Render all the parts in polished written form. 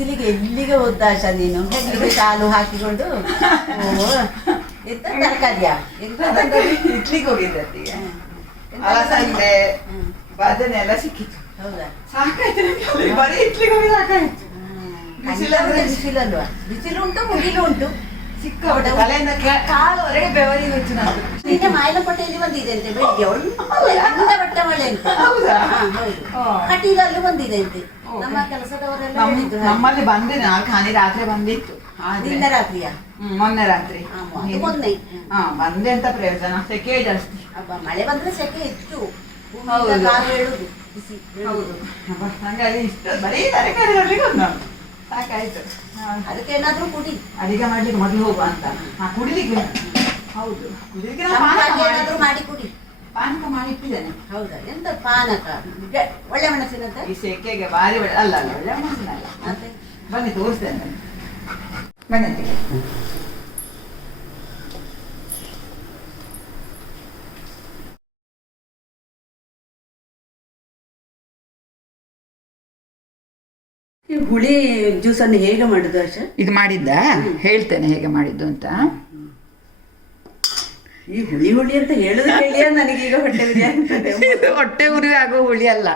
ಬಿಸಿಲಿಗೆ ಎಲ್ಲಿಗೆ ಹೋದ ಆಶಾ ನೀನು? ಹೆಂಗಿದೆ ಕಾಲು ಹಾಕಿಕೊಂಡು? ಎಂತ ತರಕಾರಿಯಾ? ಇಡ್ಲಿಗೆ ಹೋಗಿದ್ದೆ ಅಲಸಂದೆ ಬದನೆ ಎಲ್ಲ ಸಿಕ್ಕಿತ್ತು. ಹೌದಾ? ಸಾಕಾಯ್ತು ಬರೀ ಇಡ್ಲಿಗೆ ಹೋಗಿ ಸಾಕಾಯ್ತು. ಬಿಸಿಲಲ್ವಾ? ಬಿಸಿಲು ಉಂಟು, ಮುಗಿಲು ಉಂಟು. ಸಿಕ್ಕಾಪಟ್ಟೆ ತಲೆಯಿಂದ ಕಾಲುವರೆಗೆ ಬೆವರಿ ಹೆಚ್ಚು ನಂದು. ನಿನ್ನೆ ಮಾಯಲಪಟ್ಟೆಯಲ್ಲಿ ಬಂದಿದೆ ಅಂತೆ ಬೆಳಿಗ್ಗೆ, ಒಳ್ಳೆ ಬಟ್ಟೆ ಮಳೆ ಅಂತ. ಹೌದಾ? ಕಟೀಲಲ್ಲೂ ಬಂದಿದೆ ಅಂತೆ. ನಮ್ಮ ಕೆಲಸದವರೆಲ್ಲ ಹೇಳಿದ್ರು. ನಮ್ಮಲ್ಲಿ ಬಂದಿದೆ, 4 ಹನಿ ರಾತ್ರಿ ಬಂದಿತ್ತು. ನಿನ್ನೆ ರಾತ್ರಿಯ? ಮೊನ್ನೆ ರಾತ್ರಿ ಮೊನ್ನೆ ಬಂದೆ ಅಂತ ಪ್ರಯೋಜನ, ಸೆಕೆ ಜಾಸ್ತಿ. ಮಳೆ ಬಂದ್ರೆ ಸೆಕೆ ಇತ್ತು. ಹೇಳುದು ಬಿಸಿ. ಹೌದು, ನಂಗೆ ಅದು ಇಷ್ಟ. ಬರೀ ತರಕಾರಿ ಬರ್ಲಿಕ್ಕೆ ಒಂದು ಸಾಕಾಯ್ತು. ಅದಕ್ಕೆ ಏನಾದ್ರೂ ಕುಡಿ, ಅಡಿಗೆ ಮಾಡ್ಲಿಕ್ಕೆ ಮೊದಲು ಹೋಗುವ ಅಂತ. ಕುಡಿಲಿಕ್ಕೆ ಹೌದು, ಕುಡಿಲಿಕ್ಕೆ ಏನಾದ್ರೂ ಮಾಡಿ ಕುಡಿ. ಪಾನಕ ಮಾಡಿ ಇಟ್ಟಿದ್ದೇನೆ. ಹೌದಾ? ಎಂತ ಪಾನಕ? ಒಳ್ಳೆ ಮೆಣಸಿನಂತ? ಈ ಸೆಕೆಗೆ ಭಾರಿ ಒಳ್ಳೆ ಅಲ್ಲ ಒಳ್ಳೆ ಮೆಣಸಿನಲ್ಲ. ಬನ್ನಿ ತೋರಿಸ್ತೇನೆ, ಬನ್ನಿ. ಈ ಹುಳಿ ಜ್ಯೂಸ್ ಅನ್ನು ಹೇಗೆ ಮಾಡುದು ಆಶಾ? ಇದು ಮಾಡಿದ್ದ ಹೇಳ್ತೇನೆ ಹೇಗೆ ಮಾಡಿದ್ದು ಅಂತ. ಈ ಹುಳಿ ಹುಳಿ ಅಂತ ಹೇಳುದು ಕೇಳಿಯ ನನಗೀಗ ಹೊಟ್ಟೆ ಉರಿ ಆಗ್ತದೆ. ಹೊಟ್ಟೆ ಉರಿ ಆಗೋ ಹುಳಿ ಅಲ್ಲ,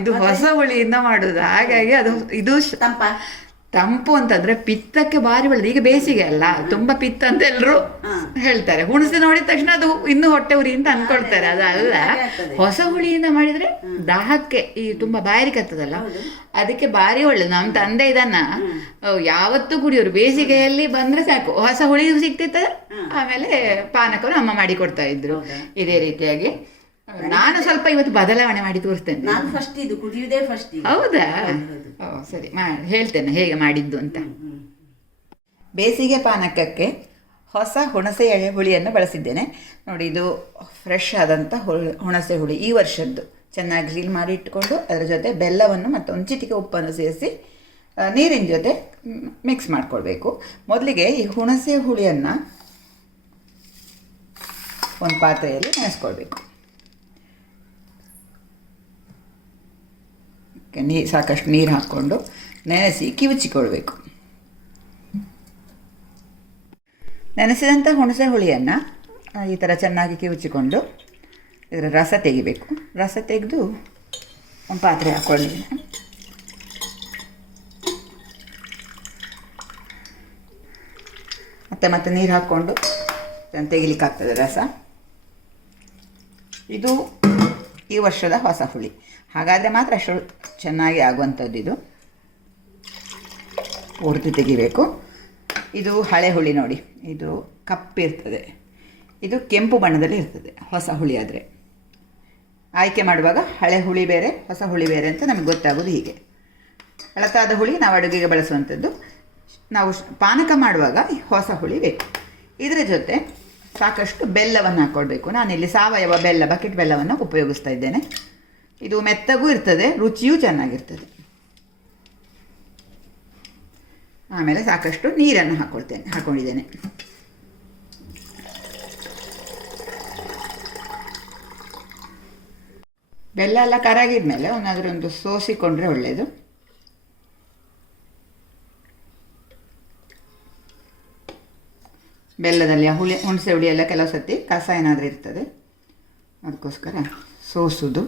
ಇದು ಹೊಸ ಹುಳಿಯಿಂದ ಮಾಡುದು. ಹಾಗಾಗಿ ಅದು ಇದು ತಂಪು ಅಂತಂದ್ರೆ ಪಿತ್ತಕ್ಕೆ ಭಾರಿ ಒಳ್ಳೆದು. ಈಗ ಬೇಸಿಗೆ ಅಲ್ಲ, ತುಂಬಾ ಪಿತ್ತ ಅಂತ ಎಲ್ರು ಹೇಳ್ತಾರೆ. ಹುಣಸೆ ನೋಡಿದ ತಕ್ಷಣ ಅದು ಇನ್ನು ಹೊಟ್ಟೆ ಉರಿ ಅಂತ ಅನ್ಕೊಳ್ತಾರೆ. ಅದಲ್ಲ, ಹೊಸ ಹುಳಿಯಿಂದ ಮಾಡಿದ್ರೆ ದಾಹಕ್ಕೆ ಈ ತುಂಬಾ ಬಾಯಾರಿಕೆ ಆಗ್ತದಲ್ಲ, ಅದಕ್ಕೆ ಭಾರಿ ಒಳ್ಳೇದು. ನಮ್ಮ ತಂದೆ ಇದನ್ನ ಯಾವತ್ತೂ ಕುಡಿಯೋರು. ಬೇಸಿಗೆಯಲ್ಲಿ ಬಂದ್ರೆ ಸಾಕು ಹೊಸ ಹುಳಿ ಸಿಗ್ತಿರ್ತದೆ. ಆಮೇಲೆ ಪಾನಕವನ್ನು ಅಮ್ಮ ಮಾಡಿ ಕೊಡ್ತಾ ಇದ್ರು ಇದೇ ರೀತಿಯಾಗಿ. ನಾನು ಸ್ವಲ್ಪ ಇವತ್ತು ಬದಲಾವಣೆ ಮಾಡಿ ತೋರಿಸ್ತೇನೆ. ನಾನು ಫಸ್ಟ್ ಇದು ಕುಡಿಯುವುದೇ ಫಸ್ಟ್. ಹೌದಾ? ಸರಿ, ಹೇಳ್ತೇನೆ ಹೇಗೆ ಮಾಡಿದ್ದು ಅಂತ. ಬೇಸಿಗೆ ಪಾನಕಕ್ಕೆ ಹೊಸ ಹುಣಸೆ ಎಳೆ ಹುಳಿಯನ್ನು ಬಳಸಿದ್ದೇನೆ ನೋಡಿ. ಇದು ಫ್ರೆಶ್ ಆದಂಥ ಹುಣಸೆ ಹುಳಿ, ಈ ವರ್ಷದ್ದು. ಚೆನ್ನಾಗಿ ಗ್ರಿಲ್ ಮಾಡಿ ಇಟ್ಕೊಂಡು ಅದರ ಜೊತೆ ಬೆಲ್ಲವನ್ನು ಮತ್ತು ಒಂದು ಚಿಟಿಕೆ ಉಪ್ಪನ್ನು ಸೇರಿಸಿ ನೀರಿನ ಜೊತೆ ಮಿಕ್ಸ್ ಮಾಡ್ಕೊಳ್ಬೇಕು. ಮೊದಲಿಗೆ ಈ ಹುಣಸೆ ಹುಳಿಯನ್ನು ಒಂದು ಪಾತ್ರೆಯಲ್ಲಿ ನೆನೆಸ್ಕೊಳ್ಬೇಕು. ಸಾಕಷ್ಟು ನೀರು ಹಾಕ್ಕೊಂಡು ನೆನೆಸಿ ಕಿವುಚಿಕೊಳ್ಬೇಕು. ನೆನೆಸಿದಂಥ ಹುಣಸೆ ಹುಳಿಯನ್ನು ಈ ಥರ ಚೆನ್ನಾಗಿ ಕಿವುಚಿಕೊಂಡು ಇದರ ರಸ ತೆಗಿಬೇಕು. ರಸ ತೆಗೆದು ಒಂದು ಪಾತ್ರೆ ಹಾಕ್ಕೊಳ್ಳಿ. ಮತ್ತೆ ನೀರು ಹಾಕ್ಕೊಂಡು ತೆಗಿಲಿಕ್ಕಾಗ್ತದೆ ರಸ. ಇದು ಈ ವರ್ಷದ ಹೊಸ ಹುಳಿ, ಹಾಗಾದರೆ ಮಾತ್ರ ಅಷ್ಟು ಚೆನ್ನಾಗಿ ಆಗುವಂಥದ್ದು. ಇದು ಪೂರ್ತಿ ತೆಗಿಬೇಕು. ಇದು ಹಳೆ ಹುಳಿ ನೋಡಿ, ಇದು ಕಪ್ಪಿರ್ತದೆ, ಇದು ಕೆಂಪು ಬಣ್ಣದಲ್ಲಿ ಇರ್ತದೆ ಹೊಸ ಹುಳಿ ಆದರೆ. ಆಯ್ಕೆ ಮಾಡುವಾಗ ಹಳೆ ಹುಳಿ ಬೇರೆ ಹೊಸ ಹುಳಿ ಬೇರೆ ಅಂತ ನಮಗೆ ಗೊತ್ತಾಗೋದು ಹೀಗೆ. ಹಳತಾದ ಹುಳಿ ನಾವು ಅಡುಗೆಗೆ ಬಳಸುವಂಥದ್ದು. ನಾವು ಪಾನಕ ಮಾಡುವಾಗ ಹೊಸ ಹುಳಿ ಬೇಕು. ಇದರ ಜೊತೆ ಸಾಕಷ್ಟು ಬೆಲ್ಲವನ್ನು ಹಾಕ್ಕೊಳ್ಬೇಕು. ನಾನಿಲ್ಲಿ ಸಾವಯವ ಬೆಲ್ಲ, ಬಕೆಟ್ ಬೆಲ್ಲವನ್ನು ಉಪಯೋಗಿಸ್ತಾ ಇದ್ದೇನೆ. ಇದು ಮೆತ್ತಗೂ ಇರ್ತದೆ, ರುಚಿಯೂ ಚೆನ್ನಾಗಿರ್ತದೆ. ಆಮೇಲೆ ಸಾಕಷ್ಟು ನೀರನ್ನು ಹಾಕ್ಕೊಂಡಿದ್ದೇನೆ. ಬೆಲ್ಲ ಎಲ್ಲ ಕರಗಿದ್ಮೇಲೆ ಒಂದು ಸೋಸಿಕೊಂಡ್ರೆ ಒಳ್ಳೆಯದು. ಬೆಲ್ಲದಲ್ಲಿ ಹುಣಸೆ ಹುಳಿ ಎಲ್ಲ ಕೆಲವು ಸತಿ ಕಸ ಏನಾದರೂ ಇರ್ತದೆ, ಅದಕ್ಕೋಸ್ಕರ ಸೋಸೋದು.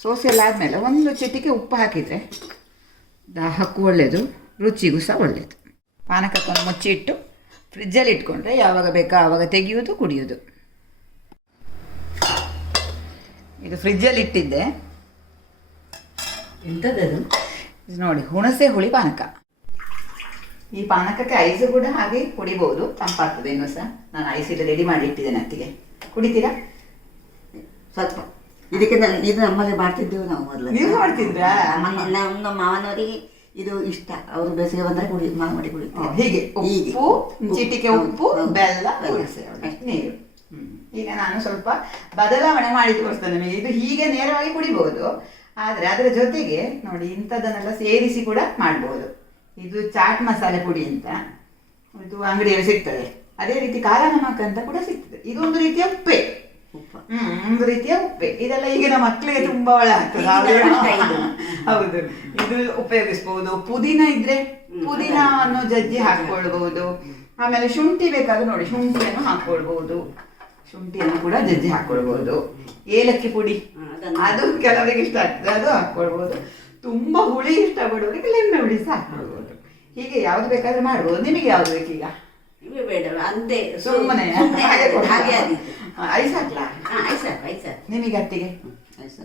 ಸೋಸಿ ಎಲ್ಲ ಆದಮೇಲೆ ಒಂದು ಚಿಟಿಕೆ ಉಪ್ಪು ಹಾಕಿದರೆ ದಾಹಕ್ಕೂ ಒಳ್ಳೆಯದು, ರುಚಿಗೂ ಸಹ ಒಳ್ಳೆಯದು. ಪಾನಕಕ್ಕೊಂದು ಮುಚ್ಚಿಟ್ಟು ಫ್ರಿಜ್ಜಲ್ಲಿ ಇಟ್ಕೊಂಡ್ರೆ ಯಾವಾಗ ಬೇಕೋ ಆವಾಗ ತೆಗೆಯುವುದು, ಕುಡಿಯೋದು. ಇದು ಫ್ರಿಜ್ಜಲ್ಲಿ ಇಟ್ಟಿದ್ದೆ. ಎಂಥದ್ದು ನೋಡಿ, ಹುಣಸೆ ಹುಳಿ ಪಾನಕ. ಈ ಪಾನಕಕ್ಕೆ ಐಸ್ ಕೂಡ ಹಾಗೆ ಕುಡಿಬಹುದು, ತಂಪಾಗ್ತದೆ ಇನ್ನೂ ಸಹ. ನಾನು ಐಸ್ ಇಲ್ಲಿ ರೆಡಿ ಮಾಡಿ ಇಟ್ಟಿದ್ದೇನೆ. ಅತ್ತಿಗೆ ಕುಡಿತೀರಾ? ಸ್ವಲ್ಪ ಇದಕ್ಕೆ ಇದು ನಮ್ಮಲ್ಲಿ ಮಾಡ್ತಿದ್ದೆವು ನಾವು ಮೊದಲು. ನೀವು ಮಾಡ್ತಿದ್ರಾ? ನಮ್ಮ ಮಾವನವರಿಗೆ ಇದು ಇಷ್ಟ. ಅವರು ಬೇಸಿಗೆ ಬಂದರೆ ಮಾಡಿ ಕುಡಿತೀವಿ. ಹೀಗೆ ಉಪ್ಪು, ಚಿಟಿಕೆ ಉಪ್ಪು, ಬೆಲ್ಲ, ನೀರು. ಈಗ ನಾನು ಸ್ವಲ್ಪ ಬದಲಾವಣೆ ಮಾಡಿ ತೋರಿಸ್ತೇನೆ ನಿಮಗೆ. ಇದು ಹೀಗೆ ನೇರವಾಗಿ ಕುಡಿಬಹುದು, ಆದರೆ ಅದರ ಜೊತೆಗೆ ನೋಡಿ ಇಂಥದ್ದನ್ನೆಲ್ಲ ಸೇರಿಸಿ ಕೂಡ ಮಾಡ್ಬೋದು. ಇದು ಚಾಟ್ ಮಸಾಲೆ ಪುಡಿ ಅಂತ, ಇದು ಅಂಗಡಿಯಲ್ಲಿ ಸಿಗ್ತದೆ. ಅದೇ ರೀತಿ ಖಾರ ನಮಕ್ ಅಂತ ಕೂಡ ಸಿಗ್ತದೆ. ಇದು ಒಂದು ರೀತಿಯ ಉಪ್ಪೆ, ಒಂದು ರೀತಿಯ ಉಪ್ಪೆ. ಇದೆಲ್ಲ ಈಗಿನ ಮಕ್ಕಳಿಗೆ ತುಂಬಾ ಒಳ್ಳೆ ಆಗ್ತದೆ. ಹೌದು, ಇದು ಉಪಯೋಗಿಸ್ಬೋದು. ಪುದೀನ ಇದ್ರೆ ಪುದೀನವನ್ನು ಜಜ್ಜಿ ಹಾಕೊಳ್ಬಹುದು. ಆಮೇಲೆ ಶುಂಠಿ ಬೇಕಾದ್ರೆ ನೋಡಿ ಶುಂಠಿಯನ್ನು ಹಾಕೊಳ್ಬಹುದು. ಶುಂಠಿಯನ್ನು ಕೂಡ ಜಜ್ಜಿ ಹಾಕೊಳ್ಬಹುದು. ಏಲಕ್ಕಿ ಪುಡಿ ಅದು ಕೆಲವರಿಗೆ ಇಷ್ಟ ಆಗ್ತದೆ, ಅದು ಹಾಕೊಳ್ಬಹುದು. ತುಂಬಾ ಹುಳಿ ಇಷ್ಟಪಡುವವರಿಗೆ ಲಿಂಬೆ ಹುಳಿ ಸಹ ಹಾಕೊಳ್ಬಹುದು. ಹೀಗೆ ಯಾವ್ದು ಬೇಕಾದ್ರೆ ಮಾಡ್ಬೋದು. ನಿಮಗೆ ಯಾವ್ದು ಬೇಕೀಗ? ಬೇಡ ಅಂದೆ ಸುಮ್ಮನೆ ಹಾಗೆ ಐಸ್ ಹಾಕ್ಲಾ? ಐಸ್ ನಿಮಗೆ ಅತ್ತಿಗೆ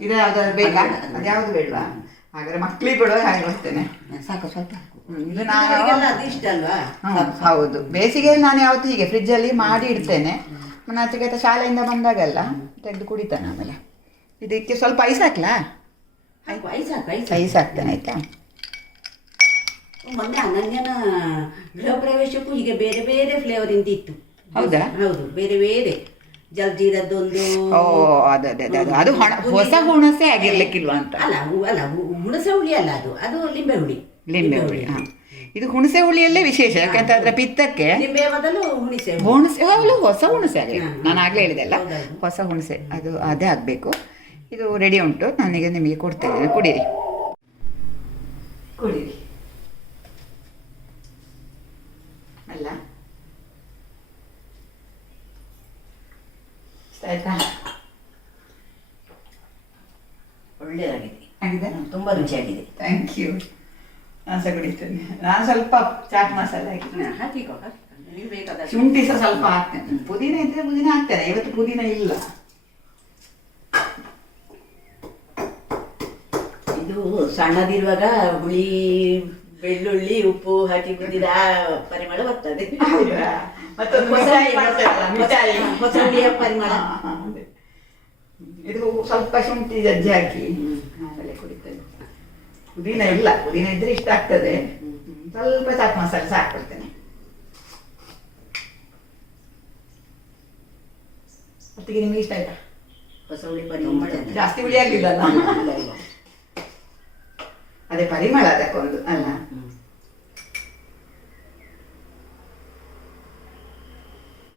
ಇದು ಯಾವ್ದಾದ್ರು ಬೇಕಾ? ಅದು ಯಾವ್ದು ಬೇಡವಾ? ಹಾಗಾದ್ರೆ ಮಕ್ಳಿಗೆ ಕೊಡುವ ಹಾಗೆ ಬರ್ತೇನೆ. ಸಾಕು ಸ್ವಲ್ಪ. ಇದು ಅದು ಇಷ್ಟ ಅಲ್ವಾ? ಹೌದು. ಬೇಸಿಗೆಯಲ್ಲಿ ನಾನು ಯಾವತ್ತೂ ಹೀಗೆ ಫ್ರಿಜ್ಜಲ್ಲಿ ಮಾಡಿ ಇಡ್ತೇನೆ. ನಾಚಿಕೆ ಶಾಲೆಯಿಂದ ಬಂದಾಗೆಲ್ಲ ತೆಗೆದು ಕುಡಿತಾನೆ. ಆಮೇಲೆ ಇದಕ್ಕೆ ಸ್ವಲ್ಪ ಐಸ್ ಹಾಕ್ಲಾ? ಐಸ್ ಹಾಕ್ತೇನೆ ಆಯ್ತಾ. ಮೊನ್ನೆ ಅನನ್ಯನ ಗೃಹ ಪ್ರವೇಶಕ್ಕೂ ಹೀಗೆ ಬೇರೆ ಬೇರೆ ಫ್ಲೇವರ್ ಇಂದ ಇತ್ತು. ಹೌದಾ? ಹೌದು, ಬೇರೆ ಬೇರೆ ಜಲ್ಜೀರದ್ದೊಂದು. ಓ ಅದು ಹೊಸ ಹುಣಸೆ ಆಗಿರ್ಲಿಕ್ಕಿಲ್ವಾ ಅಂತ? ಅಲ್ಲ ಹುಣಸೆ ಹುಳಿ ಅಲ್ಲ, ಅದು ಲಿಂಬೆ ಹುಳಿ. ಲಿಂಬೆ ಹುಳಿ. ಇದು ಹುಣಸೆ ಹುಳಿಯಲ್ಲೇ ವಿಶೇಷ. ಯಾಕಂತ ಆದ್ರೆ ಪಿತ್ತಕ್ಕೆ ಲಿಂಬೆ ಬದಲು ಹುಣಸೆ ಹೊಸ ಹುಣಸೆ ಆಗಿ ನಾನು ಆಗ್ಲೇ ಹೇಳಿದೆಲ್ಲ, ಹೊಸ ಹುಣಸೆ ಅದು ಅದೇ ಆಗ್ಬೇಕು. ಇದು ರೆಡಿ ಉಂಟು, ನನಗೆ ನಿಮಗೆ ಕೊಡ್ತೇನೆ. ಕುಡೀರಿ. ಅಲ್ಲ ಆಯ್ತಾ? ಒಳ್ಳೆಯದಾಗಿದೆ, ತುಂಬಾ ರುಚಿಯಾಗಿದೆ. Thank you. ನಾನು ಸಹ ಕುಡಿತೇನೆ. ನಾನು ಸ್ವಲ್ಪ ಚಾಟ್ ಮಸಾಲ ಹಾಕಿಕೋ, ಶುಂಠಿ ಸಹ ಸ್ವಲ್ಪ ಹಾಕ್ತೇನೆ. ಪುದೀನ ಇದ್ರೆ ಪುದೀನ ಹಾಕ್ತೇನೆ. ಇವತ್ತು ಪುದೀನ ಇಲ್ಲ. ಇದು ಸಣ್ಣದಿರುವಾಗ ಹುಳಿ ಬೆಳ್ಳುಳ್ಳಿ ಉಪ್ಪು ಹಾಕಿ ಕುದಿದ ಪರಿಮಳ ಬರ್ತದೆ. ಹೊಸ ಹುಳಿಯ ಪರಿಮಳ. ಇದು ಸ್ವಲ್ಪ ಶುಂಠಿ ಜಜ್ಜಿ ಹಾಕಿ ಆಮೇಲೆ ಕುಡಿತೇನೆ. ಪುದೀನ ಇಲ್ಲ, ಪುದೀನ ಇದ್ರೆ ಇಷ್ಟ ಆಗ್ತದೆ. ಸ್ವಲ್ಪ ಚಾಟ್ ಮಸಾಲೆ ಸಹ ಹಾಕ್ಬಿಡ್ತೇನೆ. ಹೊತ್ತಿಗೆ ನಿಮ್ಗೆ ಇಷ್ಟ ಆಯ್ತಾ? ಹೊಸ ಹುಳಿ ಪರಿಮಳ ಜಾಸ್ತಿ ಹುಳಿ ಆಗಿಲ್ಲಲ್ಲ? ಅದೇ ಪರಿಮಳ ಅದಕ್ಕೊಂದು ಅಲ್ಲ.